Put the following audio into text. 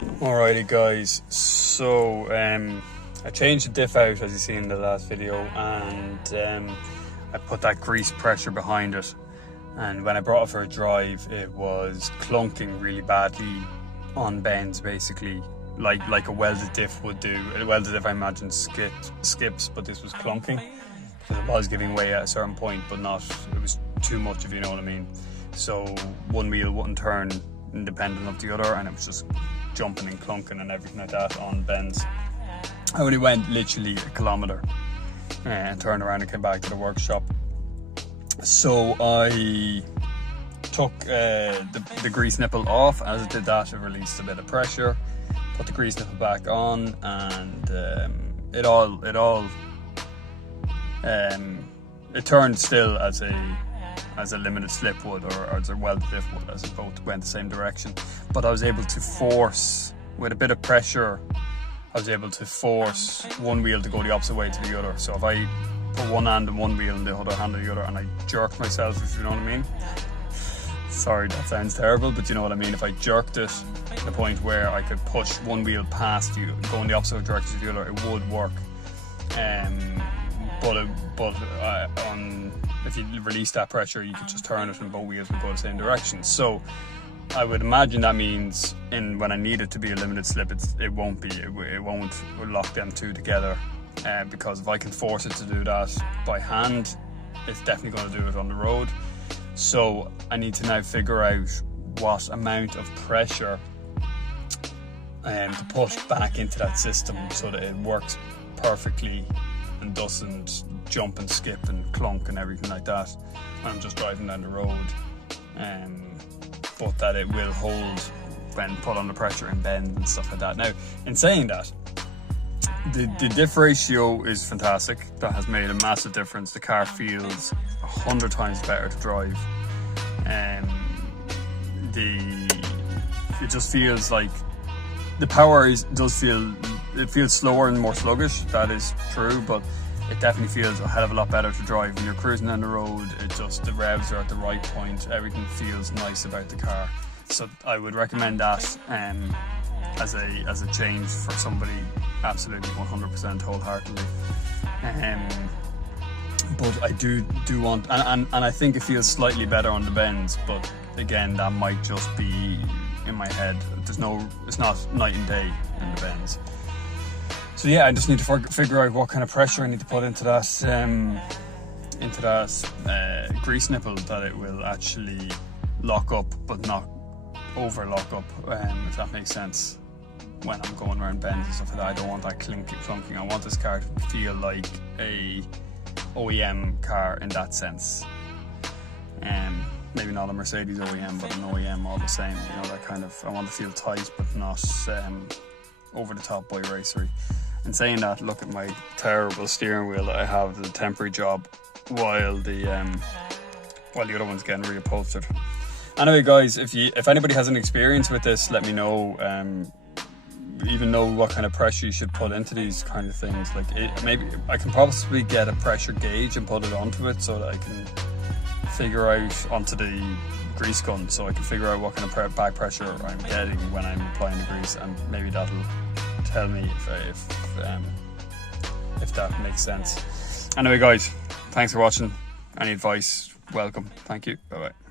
Alrighty guys, so I changed the diff out as you see in the last video, and I put that grease pressure behind it, and when I brought it for a drive it was clunking really badly on bends, basically like a welded diff would do. A welded diff I imagine skips, but this was clunking because it was giving way at a certain point, but not, it was too much, if you know what I mean. So one wheel wouldn't turn independent of the other, and it was just jumping and clunking and everything like that on bends. I only went literally a kilometre and turned around and came back to the workshop. So I took the grease nipple off. As I did that, it released a bit of pressure. Put the grease nipple back on, and it turned still as a limited slip would, or as a welded diff would, as it both went the same direction. But I was able to force, with a bit of pressure, I was able to force one wheel to go the opposite way to the other. So if I put one hand on one wheel and the other hand on the other, and I jerked myself, if you know what I mean. Sorry, that sounds terrible, but you know what I mean. If I jerked it to the point where I could push one wheel past you, going the opposite direction to the other, it would work. If you release that pressure, you could just turn it and both wheels would go the same direction. So I would imagine that means when I need it to be a limited slip, it won't lock them two together, because if I can force it to do that by hand, it's definitely going to do it on the road. So I need to now figure out what amount of pressure to put back into that system so that it works perfectly and doesn't jump and skip and clunk and everything like that when I'm just driving down the road, but that it will hold when put under pressure and bend and stuff like that. Now, in saying that, the diff ratio is fantastic. That has made a massive difference. The car feels 100 times better to drive, it just feels like the power feels slower and more sluggish. That is true, but it definitely feels a hell of a lot better to drive when you're cruising down the road. The revs are at the right point. Everything feels nice about the car. So I would recommend that as a change for somebody, absolutely 100% wholeheartedly. But I do want, and I think it feels slightly better on the bends, but again, that might just be in my head. It's not night and day in the bends. So yeah, I just need to figure out what kind of pressure I need to put into that grease nipple, that it will actually lock up but not over lock up, if that makes sense, when I'm going around bends and stuff like that. I don't want that clunking. I want this car to feel like a OEM car in that sense. Maybe not a Mercedes OEM, but an OEM all the same. You know, that kind of, I want to feel tight but not over the top boy racery. And saying that, look at my terrible steering wheel that I have as a temporary job while the other one's getting reupholstered. Anyway guys, if anybody has an experience with this, let me know. Even know what kind of pressure you should put into these kind of things. Like maybe I can possibly get a pressure gauge and put it onto it so that I can figure out onto the grease gun, so I can figure out what kind of back pressure I'm getting when I'm applying the grease, and maybe that'll tell me if that makes sense. Anyway guys, thanks for watching. Any advice, welcome. Thank you. Bye bye.